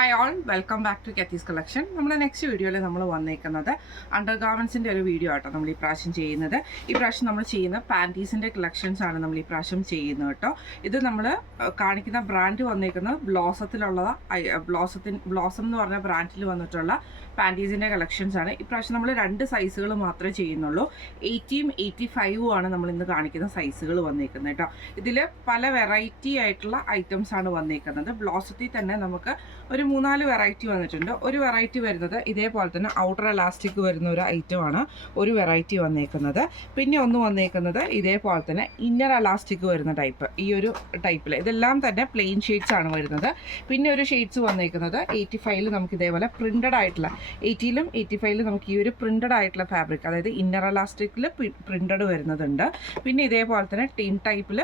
Hi all, welcome back to Kethi's collection. നമ്മുടെ next വീഡിയോയിൽ നമ്മൾ വന്നേക്കുന്നത് അണ്ടർ ഗാർമെൻസിൻ്റെ ഒരു വീഡിയോ ആട്ടോ നമ്മൾ ഈ പ്രാവശ്യം ചെയ്യുന്നത്. ഈ പ്രാവശ്യം നമ്മൾ ചെയ്യുന്ന പാൻറ്റീസിൻ്റെ കളക്ഷൻസ് ആണ് നമ്മൾ ഈ പ്രാവശ്യം ചെയ്യുന്നത് കേട്ടോ. ഇത് നമ്മൾ കാണിക്കുന്ന ബ്രാൻഡ് വന്നേക്കുന്നത് ബ്ലോസം എന്ന് പറഞ്ഞ ബ്രാൻഡിൽ വന്നിട്ടുള്ള പാൻറ്റീസിൻ്റെ കളക്ഷൻസ് ആണ്. ഈ പ്രാവശ്യം നമ്മൾ 2 സൈസുകൾ മാത്രമേ ചെയ്യുന്നുള്ളൂ. 80 85 ആണ് നമ്മൾ ഇന്ന് കാണിക്കുന്ന സൈസുകൾ വന്നേക്കുന്നത് കേട്ടോ. ഇതിൽ പല വെറൈറ്റി ആയിട്ടുള്ള ഐറ്റംസ് ആണ് വന്നേക്കുന്നത്. ബ്ലോസത്തിൽ തന്നെ നമുക്ക് ഒരു 3-4 വെറൈറ്റി വന്നിട്ടുണ്ട്. ഒരു വെറൈറ്റി വരുന്നത് ഇതേപോലെ തന്നെ ഔട്ടർ എലാസ്റ്റിക് വരുന്ന ഒരു ഐറ്റമാണ് ഒരു വെറൈറ്റി വന്നേക്കുന്നത്. പിന്നെ ഒന്ന് വന്നേക്കുന്നത് ഇതേപോലെ തന്നെ ഇന്നർ എലാസ്റ്റിക് വരുന്ന ടൈപ്പ്, ഈ ഒരു ടൈപ്പിൽ ഇതെല്ലാം തന്നെ പ്ലെയിൻ ഷെയ്ഡ്സ് ആണ് വരുന്നത്. പിന്നെ ഒരു ഷെയ്ഡ്സ് വന്നേക്കുന്നത് 85-ൽ നമുക്ക് ഇതേപോലെ പ്രിൻ്റഡ് ആയിട്ടുള്ള 80-ലും 85-ലും നമുക്ക് ഈ ഒരു പ്രിൻ്റഡ് ആയിട്ടുള്ള ഫാബ്രിക്, അതായത് ഇന്നർ എലാസ്റ്റിക്കിൽ പ്രിൻ്റഡ് വരുന്നതുണ്ട്. പിന്നെ ഇതേപോലെ തന്നെ ടിൻ ടൈപ്പിൽ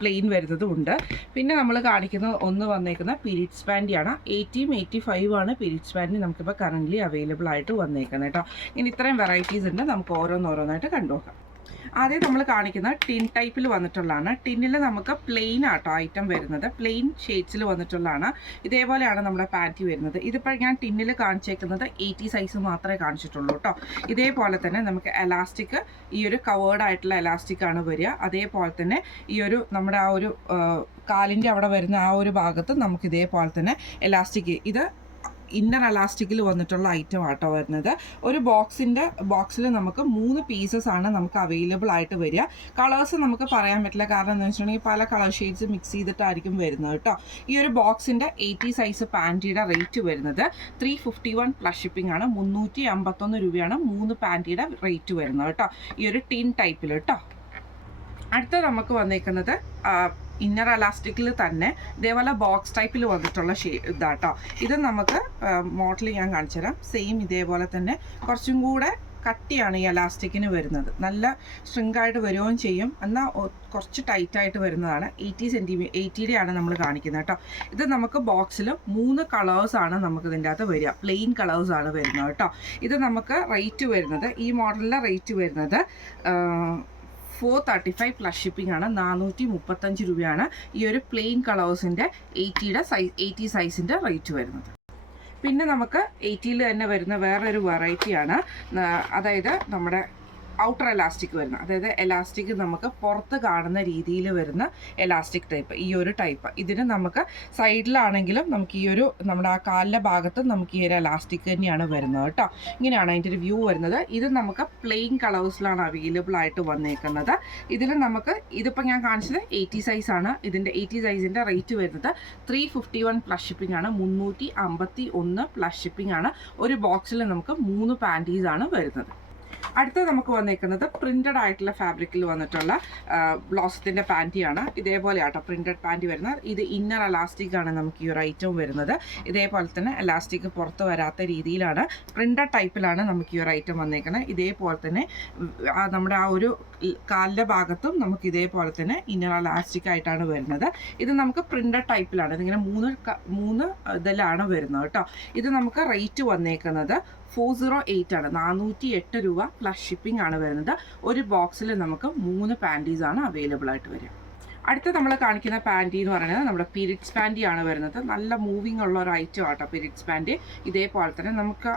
പ്ലെയിൻ വരുന്നതും ഉണ്ട്. പിന്നെ നമ്മൾ കാണിക്കുന്ന ഒന്ന് വന്നേക്കുന്ന പീരീഡ്സ് പാൻറ്റിയാണ്. 80 85 ആണ് പീരീഡ്സ് പാൻറ്റി നമുക്കിപ്പോൾ കറൻ്റ്ലി അവൈലബിൾ ആയിട്ട് വന്നേക്കുന്നത് കേട്ടോ. ഇനി ഇത്രയും വെറൈറ്റീസ് ഉണ്ട്, നമുക്ക് ഓരോന്നോരോന്നായിട്ട് കണ്ടുനോക്കാം. ആദ്യം നമ്മൾ കാണിക്കുന്ന ടിൻ ടൈപ്പിൽ വന്നിട്ടുള്ളതാണ്. ടിന്നിൽ നമുക്ക് പ്ലെയിൻ ആട്ടോ ഐറ്റം വരുന്നത്, പ്ലെയിൻ ഷെയ്ഡ്സിൽ വന്നിട്ടുള്ളതാണ്. ഇതേപോലെയാണ് നമ്മുടെ പാൻറ്റി വരുന്നത്. ഇതിപ്പോൾ ഞാൻ ടിന്നിൽ കാണിച്ചേക്കുന്നത് 80 സൈസ് മാത്രമേ കാണിച്ചിട്ടുള്ളൂ കേട്ടോ. ഇതേപോലെ തന്നെ നമുക്ക് എലാസ്റ്റിക്, ഈ ഒരു കവേർഡ് ആയിട്ടുള്ള എലാസ്റ്റിക് ആണ് വരിക. അതേപോലെ തന്നെ ഈ ഒരു നമ്മുടെ ആ ഒരു കാലിൻ്റെ അവിടെ വരുന്ന ആ ഒരു ഭാഗത്ത് നമുക്ക് ഇതേപോലെ തന്നെ എലാസ്റ്റിക്, ഇത് ഇന്നർ എലാസ്റ്റിക്കിൽ വന്നിട്ടുള്ള ഐറ്റം ആട്ടോ വരുന്നത്. ഒരു ബോക്സിൽ നമുക്ക് 3 പീസസ് ആണ് നമുക്ക് അവൈലബിൾ ആയിട്ട് വരിക. കളേഴ്സ് നമുക്ക് പറയാൻ പറ്റില്ല, കാരണം എന്താണെന്ന് വെച്ചിട്ടുണ്ടെങ്കിൽ പല കളർ ഷെയ്ഡ്സ് മിക്സ് ചെയ്തിട്ടായിരിക്കും വരുന്നത് കേട്ടോ. ഈ ഒരു ബോക്സിൻ്റെ 80 സൈസ് പാൻറ്റിയുടെ റേറ്റ് വരുന്നത് 351 പ്ലസ് ഷിപ്പിംഗ് ആണ്. 351 രൂപയാണ് 3 പാൻറ്റിയുടെ റേറ്റ് വരുന്നത് കേട്ടോ, ഈ ഒരു ടിൻ ടൈപ്പിൽ കേട്ടോ. അടുത്ത നമുക്ക് വന്നേക്കുന്നത് ഇന്നർ എലാസ്റ്റിക്കിൽ തന്നെ ഇതേപോലെ ബോക്സ് ടൈപ്പിൽ വന്നിട്ടുള്ള ഇതാട്ടോ. ഇത് നമുക്ക് മോഡൽ ഞാൻ കാണിച്ചു തരാം. സെയിം ഇതേപോലെ തന്നെ കുറച്ചും കൂടെ കട്ടിയാണ് ഈ എലാസ്റ്റിക്കിന് വരുന്നത്. നല്ല സ്ട്രിങ്കായിട്ട് വരികയും ചെയ്യും, എന്നാൽ കുറച്ച് ടൈറ്റായിട്ട് വരുന്നതാണ്. 80 ആണ് നമ്മൾ കാണിക്കുന്നത് കേട്ടോ. ഇത് നമുക്ക് ബോക്സിൽ 3 കളേഴ്സാണ് നമുക്ക് ഇതിൻ്റെ അകത്ത് വരിക, പ്ലെയിൻ കളേഴ്സാണ് വരുന്നത് കേട്ടോ. ഇത് നമുക്ക് റേറ്റ് വരുന്നത്, ഈ മോഡലിൻ്റെ റേറ്റ് വരുന്നത് 435 പ്ലസ് ഷിപ്പിംഗ് ആണ്. 435 രൂപയാണ് ഈ ഒരു പ്ലെയിൻ കളേഴ്സിൻ്റെ 80 സൈസിൻ്റെ റേറ്റ് വരുന്നത്. പിന്നെ നമുക്ക് 80-ൽ തന്നെ വരുന്ന വേറൊരു വെറൈറ്റിയാണ്, അതായത് നമ്മുടെ ഔട്ടർ എലാസ്റ്റിക് വരുന്ന, അതായത് എലാസ്റ്റിക് നമുക്ക് പുറത്ത് കാണുന്ന രീതിയിൽ വരുന്ന എലാസ്റ്റിക് ടൈപ്പ്, ഈ ഒരു ടൈപ്പ്. ഇതിന് നമുക്ക് സൈഡിലാണെങ്കിലും നമുക്ക് ഈ ഒരു നമ്മുടെ ആ കാലിൻ്റെ ഭാഗത്ത് നമുക്ക് ഈ ഒരു എലാസ്റ്റിക് തന്നെയാണ് വരുന്നത് കേട്ടോ. ഇങ്ങനെയാണ് അതിൻ്റെ ഒരു വ്യൂ വരുന്നത്. ഇത് നമുക്ക് പ്ലെയിൻ കളേഴ്സിലാണ് അവൈലബിൾ ആയിട്ട് വന്നേക്കുന്നത്. ഇതിൽ നമുക്ക് ഇതിപ്പോൾ ഞാൻ കാണിച്ചത് 80 സൈസാണ്. ഇതിൻ്റെ 80 സൈസിൻ്റെ റേറ്റ് വരുന്നത് 351 പ്ലസ് ഷിപ്പിംഗ് ആണ്. 351 പ്ലസ് ഷിപ്പിംഗ് ആണ്. ഒരു ബോക്സിൽ നമുക്ക് 3 പാൻറ്റീസാണ് വരുന്നത്. അടുത്ത നമുക്ക് വന്നേക്കുന്നത് പ്രിൻ്റഡ് ആയിട്ടുള്ള ഫാബ്രിക്കിൽ വന്നിട്ടുള്ള ബ്ലോസത്തിൻ്റെ പാൻറ്റിയാണ്. ഇതേപോലെ ആട്ടോ പ്രിൻ്റഡ് പാൻറ്റി വരുന്നത്. ഇത് ഇന്നർ എലാസ്റ്റിക് ആണ് നമുക്ക് ഈ ഒരു ഐറ്റം വരുന്നത്. ഇതേപോലെ തന്നെ എലാസ്റ്റിക് പുറത്ത് വരാത്ത രീതിയിലാണ്, പ്രിൻ്റഡ് ടൈപ്പിലാണ് നമുക്ക് ഈ ഒരു ഐറ്റം വന്നേക്കുന്നത്. ഇതേപോലെ തന്നെ നമ്മുടെ ആ ഒരു കാലിൻ്റെ ഭാഗത്തും നമുക്ക് ഇതേപോലെ തന്നെ ഇന്നർ എലാസ്റ്റിക് ആയിട്ടാണ് വരുന്നത്. ഇത് നമുക്ക് പ്രിൻ്റഡ് ടൈപ്പിലാണ്, ഇതിങ്ങനെ 3 ഇതിലാണ് വരുന്നത് കേട്ടോ. ഇത് നമുക്ക് റേറ്റ് വന്നേക്കുന്നത് 408 ആണ്. 408 രൂപ പ്ലസ് ഷിപ്പിംഗ് ആണ് വരുന്നത്. ഒരു ബോക്സിൽ നമുക്ക് 3 പാൻറ്റീസാണ് അവൈലബിൾ ആയിട്ട് വരിക. അടുത്ത നമ്മൾ കാണിക്കുന്ന പാൻറ്റി എന്ന് പറയുന്നത് നമ്മുടെ പീരീഡ്സ് പാൻറ്റി ആണ് വരുന്നത്. നല്ല മൂവിങ് ഉള്ള ഒരു ഐറ്റം ആട്ടോ പീരീഡ്സ് പാൻറ്റി. ഇതേപോലെ തന്നെ നമുക്ക്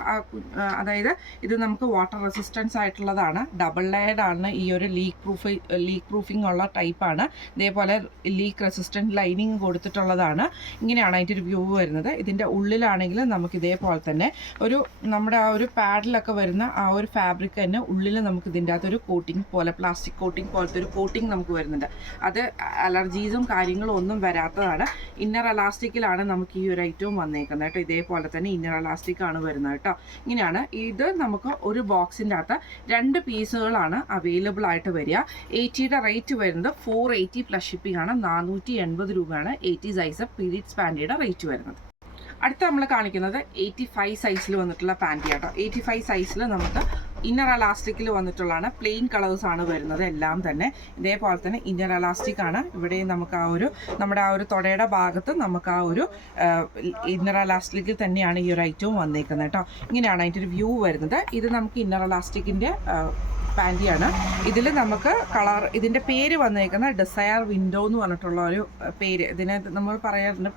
അതായത് ഇത് നമുക്ക് വാട്ടർ റെസിസ്റ്റൻസ് ആയിട്ടുള്ളതാണ്. ഡബിൾ ലെയർഡ് ആണ്. ഈ ഒരു ലീക്ക് പ്രൂഫിംഗ് ഉള്ള ടൈപ്പാണ്. ഇതേപോലെ ലീക്ക് റെസിസ്റ്റൻറ്റ് ലൈനിങ് കൊടുത്തിട്ടുള്ളതാണ്. ഇങ്ങനെയാണ് അതിൻ്റെ ഒരു വ്യൂ വരുന്നത്. ഇതിൻ്റെ ഉള്ളിലാണെങ്കിൽ നമുക്ക് ഇതേപോലെ തന്നെ ഒരു നമ്മുടെ ആ ഒരു പാഡിലൊക്കെ വരുന്ന ആ ഒരു ഫാബ്രിക് തന്നെ ഉള്ളിൽ നമുക്ക് ഇതിൻ്റെ അകത്തൊരു കോട്ടിങ് പോലെ, പ്ലാസ്റ്റിക് കോട്ടിങ് പോലത്തെ ഒരു കോട്ടിങ് നമുക്ക് വരുന്നുണ്ട്. അത് അലർജീസും കാര്യങ്ങളും ഒന്നും വരാത്തതാണ്. ഇന്നർ എലാസ്റ്റിക്കിലാണ് നമുക്ക് ഈ ഒരു ഐറ്റവും വന്നേക്കുന്നത് കേട്ടോ. ഇതേപോലെ തന്നെ ഇന്നർ എലാസ്റ്റിക് ആണ് വരുന്നത് കേട്ടോ. ഇങ്ങനെയാണ് ഇത്. നമുക്ക് ഒരു ബോക്സിൻ്റെ അകത്ത് 2 പീസുകളാണ് അവൈലബിൾ ആയിട്ട് വരിക. 80യുടെ റേറ്റ് വരുന്നത് 480 പ്ലസ് ഷിപ്പിംഗ് ആണ്. 480 രൂപയാണ് 80 സൈസ് പീരീഡ്സ് പാൻറ്റിയുടെ റേറ്റ് വരുന്നത്. അടുത്ത നമ്മൾ കാണിക്കുന്നത് 85 സൈസിൽ വന്നിട്ടുള്ള പാൻറ്റി ആട്ടോ. 85 സൈസിൽ നമുക്ക് ഇന്നർ എലാസ്റ്റിക്കിൽ വന്നിട്ടുള്ളതാണ്. പ്ലെയിൻ കളേഴ്സാണ് വരുന്നത് എല്ലാം തന്നെ. ഇതേപോലെ തന്നെ ഇന്നർ എലാസ്റ്റിക് ആണ്. ഇവിടെ നമുക്ക് ആ ഒരു നമ്മുടെ ആ ഒരു തൊടയുടെ ഭാഗത്ത് നമുക്ക് ആ ഒരു ഇന്നർ എലാസ്റ്റിക്കിൽ തന്നെയാണ് ഈ ഒരു ഐറ്റവും വന്നേക്കുന്നത് കേട്ടോ. ഇങ്ങനെയാണ് അതിൻ്റെ ഒരു വ്യൂ വരുന്നത്. ഇത് നമുക്ക് ഇന്നർ എലാസ്റ്റിക്കിൻ്റെ പാൻറ്റിയാണ്. ഇതിൽ നമുക്ക് ഇതിൻ്റെ പേര് വന്നേക്കുന്ന ഡിസയർ വിൻഡോ എന്ന് പറഞ്ഞിട്ടുള്ള ഒരു പേര്. ഇതിനെ നമ്മൾ പറയാറുണ്ട്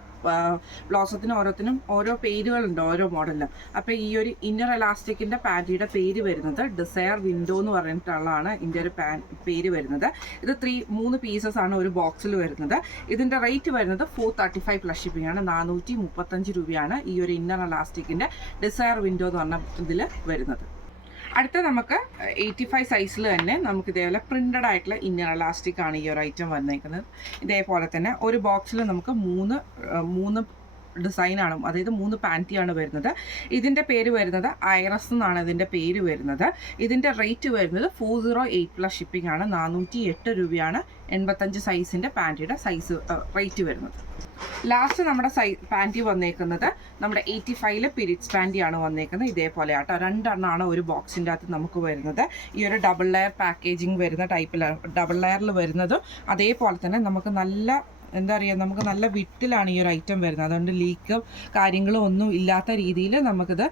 ബ്ലോസത്തിന് ഓരോത്തിനും ഓരോ പേരുകളുണ്ട് ഓരോ മോഡലിലും. അപ്പോൾ ഈ ഒരു ഇന്നർ എലാസ്റ്റിക്കിൻ്റെ പാൻറ്റിയുടെ പേര് വരുന്നത് ഡിസയർ വിൻഡോ എന്ന് പറഞ്ഞിട്ടുള്ളതാണ് ഇതിൻ്റെ ഒരു പേര് വരുന്നത്. ഇത് 3 പീസസ് ആണ് ഒരു ബോക്സിൽ വരുന്നത്. ഇതിൻ്റെ റേറ്റ് വരുന്നത് 435 പ്ലസ് ഷിപ്പിംഗ് ആണ്. 435 രൂപയാണ് ഈ ഒരു ഇന്നർ എലാസ്റ്റിക്കിൻ്റെ ഡിസയർ വിൻഡോ എന്ന് പറഞ്ഞ ഇതിൽ വരുന്നത്. അടുത്ത നമുക്ക് 85 സൈസിൽ തന്നെ നമുക്ക് ഇതേപോലെ പ്രിൻ്റഡ് ആയിട്ടുള്ള ഇന്നർ എലാസ്റ്റിക് ആണ് ഈ ഒരു ഐറ്റം വന്നേക്കുന്നത്. ഇതേപോലെ തന്നെ ഒരു ബോക്സിൽ നമുക്ക് മൂന്ന് ഡിസൈനാണ്, അതായത് 3 പാൻറ്റിയാണ് വരുന്നത്. ഇതിൻ്റെ പേര് വരുന്നത് ഐറസ് എന്നാണ് ഇതിൻ്റെ പേര് വരുന്നത്. ഇതിൻ്റെ റേറ്റ് വരുന്നത് 408 പ്ലസ് ഷിപ്പിംഗ് ആണ്. 408 രൂപയാണ് 85 സൈസിൻ്റെ പാൻറ്റിയുടെ സൈസ് റേറ്റ് വരുന്നത്. ലാസ്റ്റ് നമ്മുടെ പാൻറ്റി വന്നേക്കുന്നത് നമ്മുടെ 85 പിരിറ്റ്സ് പാൻറ്റിയാണ് വന്നേക്കുന്നത്. ഇതേപോലെ ആട്ടോ 2 എണ്ണമാണ് ഒരു ബോക്സിൻ്റെ അകത്ത് നമുക്ക് വരുന്നത്. ഈ ഒരു ഡബിൾ ലെയർ പാക്കേജിങ് വരുന്ന ടൈപ്പിലാണ്, ഡബിൾ ലെയറിൽ വരുന്നതും അതേപോലെ തന്നെ നമുക്ക് നമുക്ക് നല്ല വിട്ടിലാണ് ഈ ഒരു ഐറ്റം വരുന്നത്. അതുകൊണ്ട് ലീക്കും കാര്യങ്ങളും ഒന്നും ഇല്ലാത്ത രീതിയിൽ നമുക്കിത്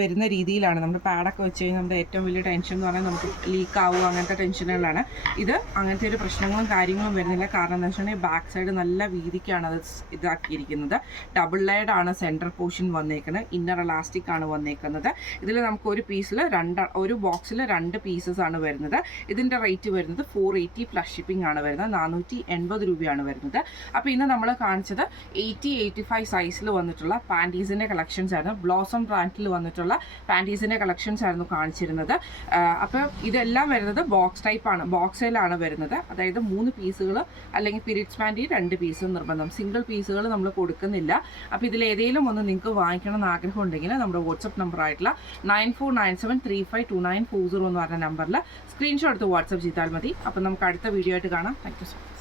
വരുന്ന രീതിയിലാണ്. നമ്മുടെ പാഡൊക്കെ വെച്ച് കഴിഞ്ഞാൽ നമ്മുടെ ഏറ്റവും വലിയ ടെൻഷൻ എന്ന് പറഞ്ഞാൽ നമുക്ക് ലീക്ക് ആവുക, അങ്ങനത്തെ ടെൻഷനുകളാണ്. ഇത് അങ്ങനത്തെ ഒരു പ്രശ്നങ്ങളും കാര്യങ്ങളും വരുന്നില്ല. കാരണം എന്താ വെച്ചിട്ടുണ്ടെങ്കിൽ ബാക്ക് സൈഡ് നല്ല വീതിക്കാണ് അത് ഇതാക്കിയിരിക്കുന്നത്. ഡബിൾ ലെയർഡ് ആണ് സെൻട്രൽ പോർഷൻ വന്നേക്കുന്നത്. ഇന്നർ എലാസ്റ്റിക് ആണ് വന്നേക്കുന്നത്. ഇതിൽ നമുക്ക് ഒരു ബോക്സിൽ 2 പീസസ് ആണ് വരുന്നത്. ഇതിൻ്റെ റേറ്റ് വരുന്നത് 480 പ്ലസ് ഷിപ്പിംഗ് ആണ് വരുന്നത്. 480 രൂപയാണ് വരുന്നത്. അപ്പോൾ ഇന്ന് നമ്മൾ കാണിച്ചത് 85 സൈസിൽ വന്നിട്ടുള്ള പാൻറ്റീസിൻ്റെ കളക്ഷൻസ് ആയിരുന്നു. ബ്ലോസം ബ്രാൻഡിൽ വന്നിട്ടുള്ള പാൻറ്റീസിൻ്റെ കളക്ഷൻസ് ആയിരുന്നു കാണിച്ചിരുന്നത്. അപ്പോൾ ഇതെല്ലാം വരുന്നത് ബോക്സ് ടൈപ്പാണ്, ബോക്സിലാണ് വരുന്നത്. അതായത് 3 പീസുകൾ അല്ലെങ്കിൽ പിരിറ്റ്സ് പാൻറ്റി 2 പീസ് നിർബന്ധം, സിംഗിൾ പീസുകൾ നമ്മൾ കൊടുക്കുന്നില്ല. അപ്പോൾ ഇതിലേതെങ്കിലും ഒന്ന് നിങ്ങൾക്ക് വാങ്ങിക്കണം എന്ന് ആഗ്രഹം ഉണ്ടെങ്കിൽ നമ്മുടെ വാട്സപ്പ് നമ്പറായിട്ടുള്ള 9497352940 എന്ന് പറഞ്ഞ നമ്പറിൽ സ്ക്രീൻഷോട്ട് എടുത്ത് വാട്സപ്പ് ചെയ്താൽ മതി. അപ്പോൾ നമുക്ക് അടുത്ത വീഡിയോ ആയിട്ട് കാണാം. Thank you so much.